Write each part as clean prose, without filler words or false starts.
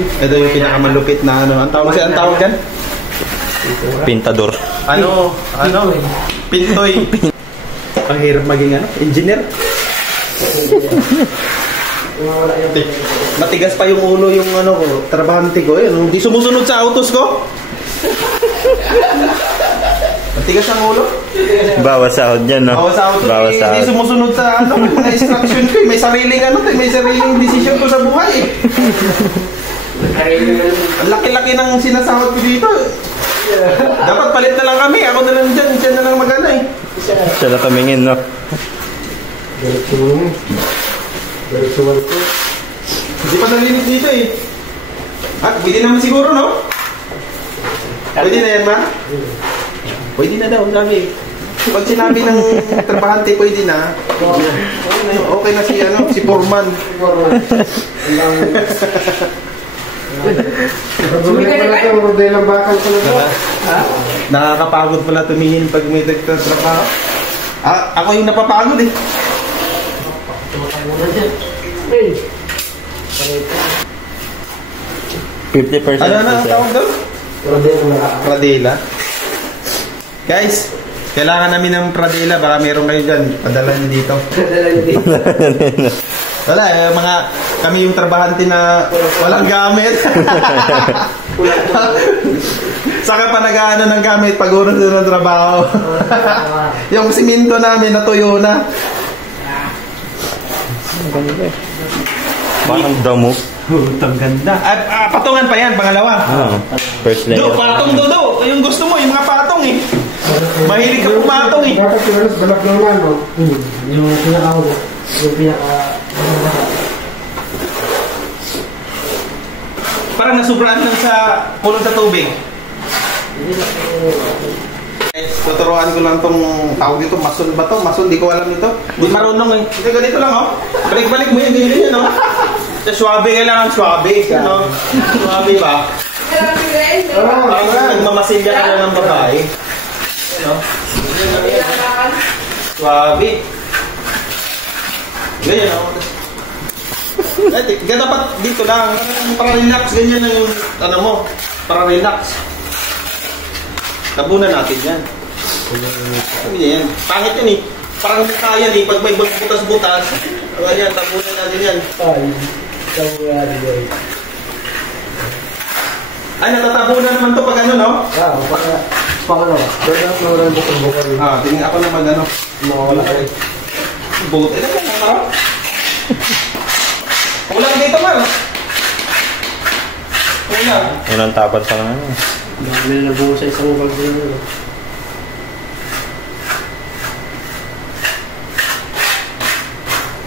Ito yung pinakamalupit na ano. Ang tawag dyan? Pintador. Ano? Pintoy. Ang hirap maging engineer. Matigas pa yung ulo yung ko, trabahante ko. Yun, hindi sumusunod sa autos ko. Matigas ang ulo. Bawas sahod yan, no? Bawas sahod. Hindi sumusunod sa mga instruction ko. May sariling decision ko sa buhay. Ang laki-laki ng sinasahod ko dito. Dapat palit na lang kami. Ako na lang dyan. Siya na lang magana eh. Siya na tumingin, no? Hindi pa nalinis dito eh. Pwede naman siguro, no? Pwede na yan, ma? Pwede na daw, sabi. Pag sinabi ng trabahante, pwede na. Okay na si Foreman. Nakakapagod pala tumingin pag may nagtatrabaho. Ako yung napapagod eh. 50%. Ano na ang tawag doon? Pradela. Guys, kailangan namin ng Pradela. Baka meron kayo dyan. Padala nyo dito. Wala kami yung trabahante na walang gamit. Saka pa nag-ano ng gamit pag oras na ng trabaho. Yung siminto namin natuyo na. Parang damo. Ang ganda. Patungan pa yan, pangalawa. First layer. Patong do. Yung gusto mo, yung mga patong eh. Mahilig ka pumatong eh. Yung pinaka Parang nasubraan lang sa kulong sa tubig. Tuturuan ko lang tong tawag dito, mason ba to? Mason, di ko alam ito. Di marunong eh. Ito ganito lang oh. Balik-balik mo yung ganyan yan oh. Sa swabe kailangan swabe. Ano? Swabe ba? Nagmamasilya ka na ng babae. Ano? Swabe. Ganyan oh. Dapat dito lang. Para relax. Ganyan lang yung ano mo. Para relax. Tabunan natin yan. Yan. Pangit yun eh. Parang kaya eh. Pag may butas-butas. Ganyan, tabunan natin yan. Ay, natatabunan naman to pag ano, no? pag ano. Wala yung bukal-bukal. Tingin ako naman ano. Mawala ka rin. Buti na yan, nakarap. Ulang dito, man. Ulang. Yun ang tapat sa ano. Dami na nabuo sa isang bag din.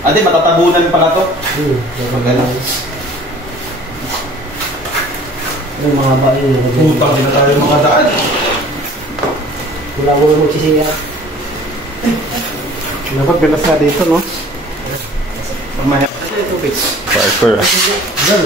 Ate, matatabunan pala to. Maganda. Yung mga bain. Putang, hindi na tayo makadaan. Wala ko na magsisiya. Dapat bilas na dito, no? Mamaya. Ito, Parker. Diyan.